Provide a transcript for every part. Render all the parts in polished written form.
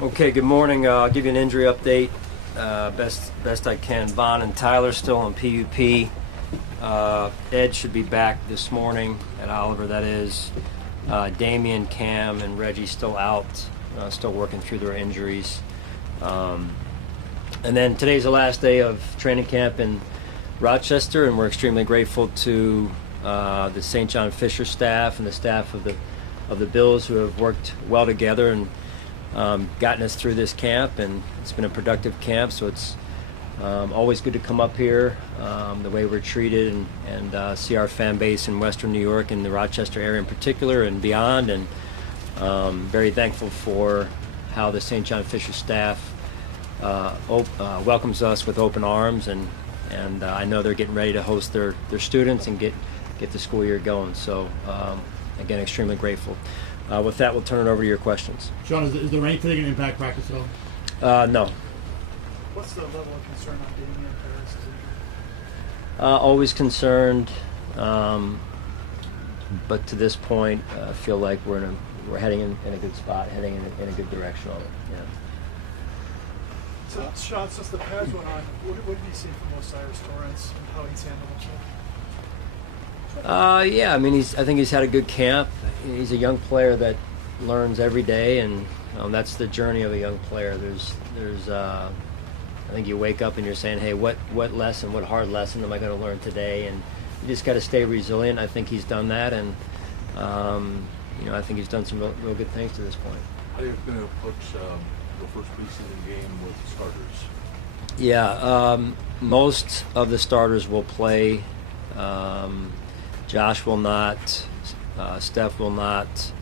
Okay, good morning. I'll give you an injury update best I can. Vaughn and Tyler still on PUP. Ed should be back this morning at Oliver, that is. Damian, Cam, and Reggie still out, still working through their injuries. And then today's the last day of training camp in Rochester, and we're extremely grateful to the St. John Fisher staff and the staff of the Bills who have worked well together and gotten us through this camp, and it's been a productive camp, so it's always good to come up here, the way we're treated, and see our fan base in Western New York and the Rochester area in particular and beyond, and very thankful for how the St. John Fisher staff welcomes us with open arms, and I know they're getting ready to host their students and get the school year going, so again, extremely grateful. With that, we'll turn it over to your questions. Sean, is the rain today going to impact practice at all? No. What's the level of concern on Damian Harris' injury? Always concerned, but to this point, I feel like we're heading in a good spot, heading in a good direction on it. Yeah. So, Sean, since the pads went on, what have you seen from Osiris Torrance and how he's handled himself? Yeah, I mean, I think he's had a good camp. He's a young player that learns every day, and that's the journey of a young player. There's I think you wake up and you're saying, hey, what hard lesson am I going to learn today? And you just got to stay resilient. I think he's done that, and I think he's done some real good things to this point. How are you going to approach the first preseason game with starters? Yeah, most of the starters will play. Josh will not, Steph will not,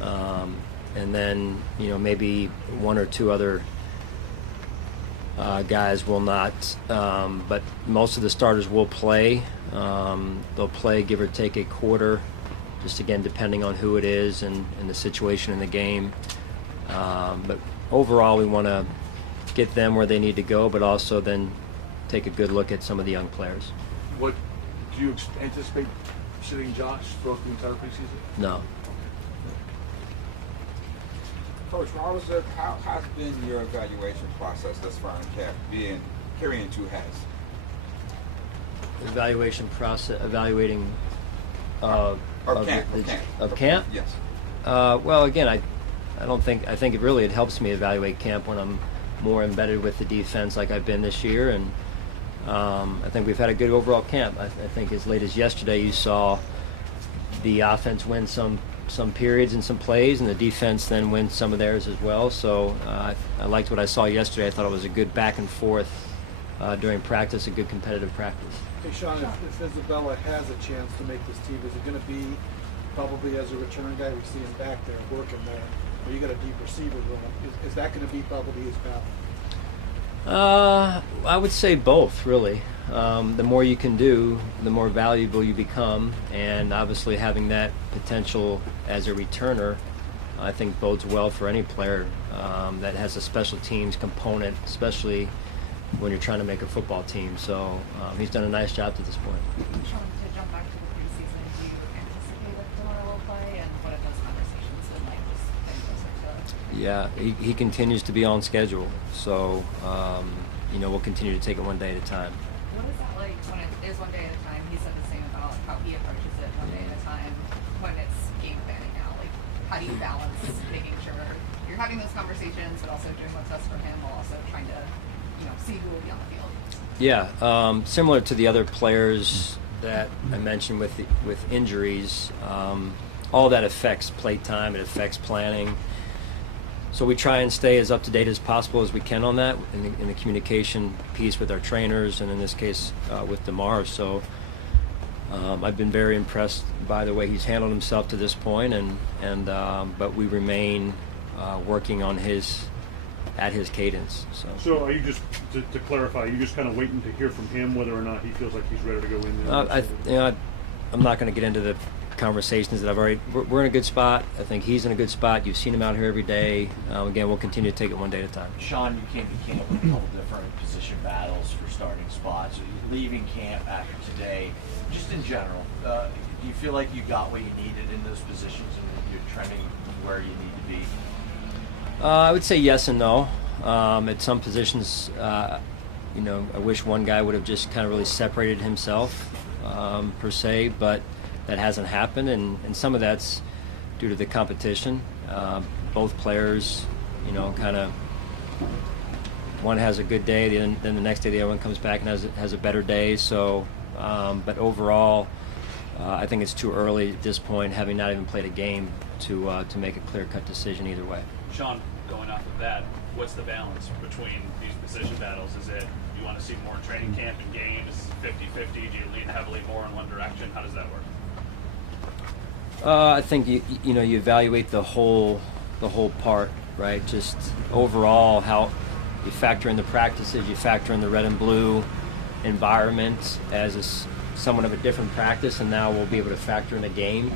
and then maybe one or two other guys will not, but most of the starters will play. They'll play give or take a quarter, just again depending on who it is and the situation in the game. But overall, we want to get them where they need to go, but also then take a good look at some of the young players. What do you anticipate sitting Josh throughout the entire preseason? No. Coach, how has been your evaluation process thus far in camp, carrying two hats? Evaluation process, evaluating camp? Yes. Well, again, I think it helps me evaluate camp when I'm more embedded with the defense like I've been this year, and I think we've had a good overall camp. I think as late as yesterday you saw the offense win some periods and some plays, and the defense then win some of theirs as well. So I liked what I saw yesterday. I thought it was a good back and forth during practice, a good competitive practice. Hey, Sean, if Isabella has a chance to make this team, is it going to be probably as a return guy? We see him back there working there. Or you got a deep receiver room. Is that going to be probably his path? I would say both, really. The more you can do, the more valuable you become, and obviously having that potential as a returner, I think bodes well for any player that has a special teams component, especially when you're trying to make a football team. So he's done a nice job to this point. Sean, to jump back to the preseason, do you anticipate that tomorrow will play, and what have those conversations been like? Yeah, he continues to be on schedule, so we'll continue to take it one day at a time. What is that like when it is one day at a time? He said the same about how he approaches it one day at a time when it's game planning now. Like, how do you balance making sure you're having those conversations, but also doing what's best for him while also trying to, see who will be on the field? Yeah, similar to the other players that I mentioned with injuries, all that affects play time. It affects planning. So we try and stay as up to date as possible as we can on that in the communication piece with our trainers, and in this case with DeMar. So I've been very impressed by the way he's handled himself to this point, but we remain working on at his cadence. So are you just to clarify? Are you just kind of waiting to hear from him whether or not he feels like he's ready to go in there? I'm not going to get into the conversations that we're in a good spot. I think he's in a good spot. You've seen him out here every day. Again, we'll continue to take it one day at a time. Sean, you came to camp with a couple different position battles for starting spots. Leaving camp after today, just in general, do you feel like you got what you needed in those positions and you're trending where you need to be? I would say yes and no. At some positions, I wish one guy would have just kind of really separated himself, per se, but that hasn't happened, and some of that's due to the competition. Both players, kind of, one has a good day, then the next day the other one comes back and has a better day. So, but overall, I think it's too early at this point, having not even played a game, to make a clear-cut decision either way. Sean, going off of that, what's the balance between these position battles? Is it you want to see more training camp and games, 50-50? Do you lean heavily more in one direction? How does that work? I think you evaluate the whole part, right? Just overall, how you factor in the practices, you factor in the red and blue environment as somewhat of a different practice, and now we'll be able to factor in a game,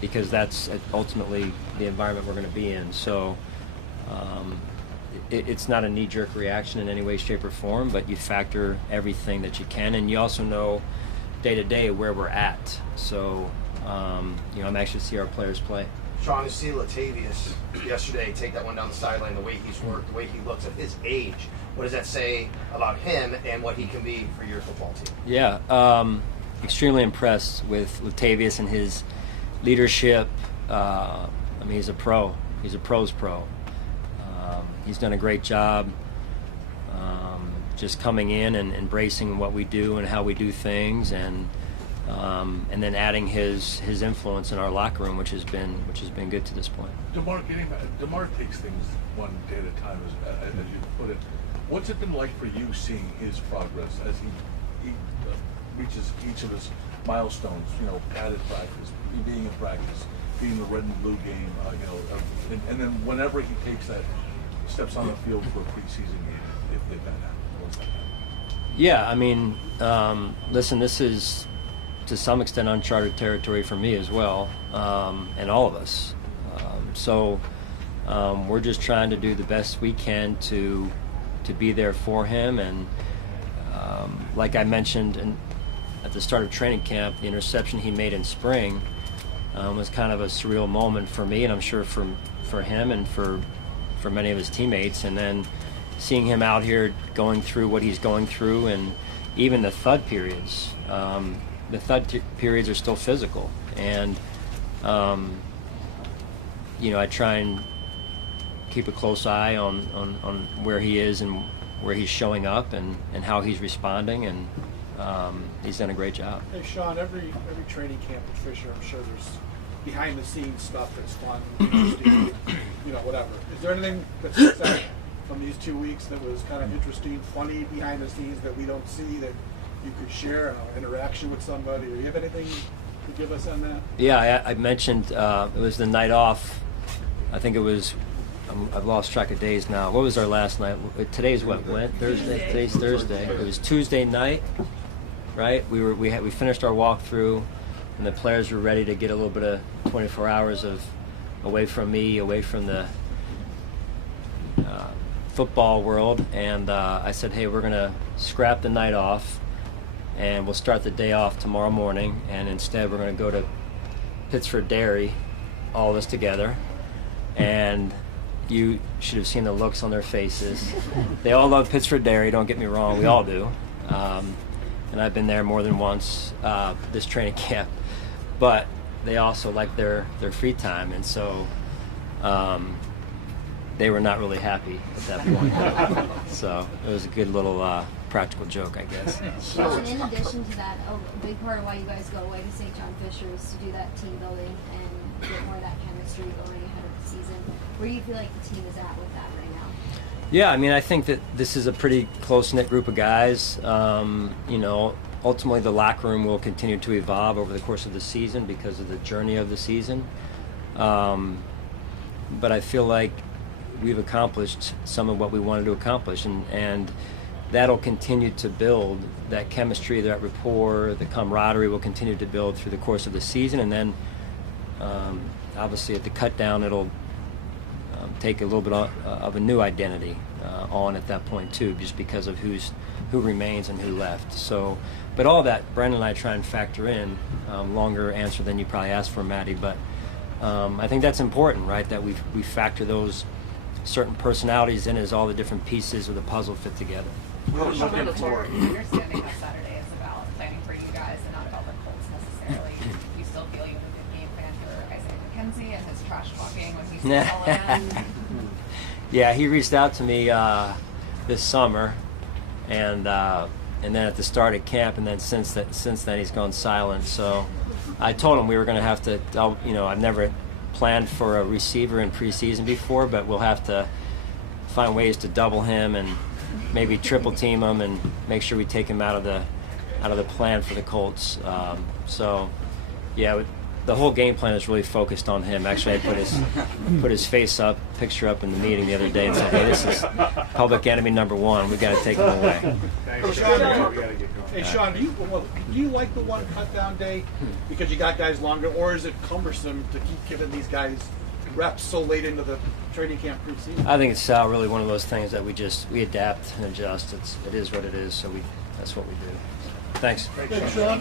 because that's ultimately the environment we're going to be in. So it's not a knee-jerk reaction in any way, shape, or form, but you factor everything that you can, and you also know day to day where we're at. So I'm anxious to see our players play. Sean, to see Latavius yesterday take that one down the sideline, the way he's worked, the way he looks at his age, what does that say about him and what he can be for your football team? Yeah, extremely impressed with Latavius and his leadership. He's a pro. He's a pro's pro. He's done a great job just coming in and embracing what we do and how we do things, and then adding his influence in our locker room, which has been good to this point. DeMar takes things one day at a time, as you put it. What's it been like for you seeing his progress as he reaches each of his milestones? Padded practice, being in practice, being in the red and blue game, and then whenever he takes that steps on the field for a preseason game, if that happens. Yeah, listen, this is to some extent uncharted territory for me as well, and all of us. So we're just trying to do the best we can to be there for him, and like I mentioned at the start of training camp, the interception he made in spring was kind of a surreal moment for me, and I'm sure for him and for many of his teammates. And then seeing him out here going through what he's going through, and even the thud periods. The thud periods are still physical, and I try and keep a close eye on where he is and where he's showing up and how he's responding, and he's done a great job. Hey Sean, every training camp at Fisher, I'm sure there's behind the scenes stuff that's fun, interesting, whatever. Is there anything that sticks out from these 2 weeks that was kind of interesting, funny behind the scenes that we don't see that you could share, interaction with somebody, or you have anything to give us on that? Yeah, I mentioned it was the night off. I think it was, I've lost track of days now. What was our last night? Today's what? Thursday. Today's Thursday. It was Tuesday night, right? We finished our walkthrough, and the players were ready to get a little bit of 24 hours of away from me, away from the football world, and I said, hey, we're gonna scrap the night off, and we'll start the day off tomorrow morning, and instead we're gonna go to Pittsford Dairy, all of us together, and you should have seen the looks on their faces. They all love Pittsford Dairy, don't get me wrong, we all do. And I've been there more than once this training camp. But they also like their free time, and so they were not really happy at that point. So it was a good little practical joke, I guess. Sean, in addition to that, a big part of why you guys go away to St. John Fisher is to do that team building and get more of that chemistry going ahead of the season. Where do you feel like the team is at with that right now? Yeah, I think that this is a pretty close-knit group of guys. Ultimately the locker room will continue to evolve over the course of the season because of the journey of the season. But I feel like we've accomplished some of what we wanted to accomplish, and that'll continue to build. That chemistry, that rapport, the camaraderie will continue to build through the course of the season, and then obviously at the cut down it'll take a little bit of a new identity on at that point too, just because of who remains and who left. So, but all that Brandon and I try and factor in. Longer answer than you probably asked for, Maddie, but I think that's important, right? That we factor those certain personalities in as all the different pieces of the puzzle fit together. We're looking for. Understanding that Saturday is about planning for you guys and not about the Colts necessarily. You still feel you have a good game plan for Isaiah McKenzie and his trash talking when he's calling in? Yeah, he reached out to me this summer, and then at the start of camp, and then since then he's gone silent. So I told him we were going to have to. I've never planned for a receiver in preseason before, but we'll have to find ways to double him and maybe triple team him and make sure we take him out of the plan for the Colts. So yeah, the whole game plan is really focused on him. Actually, I put his picture up in the meeting the other day and said, "Hey, this is public enemy number one. We got to take him away." Hey, Sean, do you like the one cut down day because you got guys longer, or is it cumbersome to keep giving these guys reps so late into the training camp preseason? I think it's really one of those things that we adapt and adjust. It is what it is, so that's what we do. Thanks. Thanks, Sean.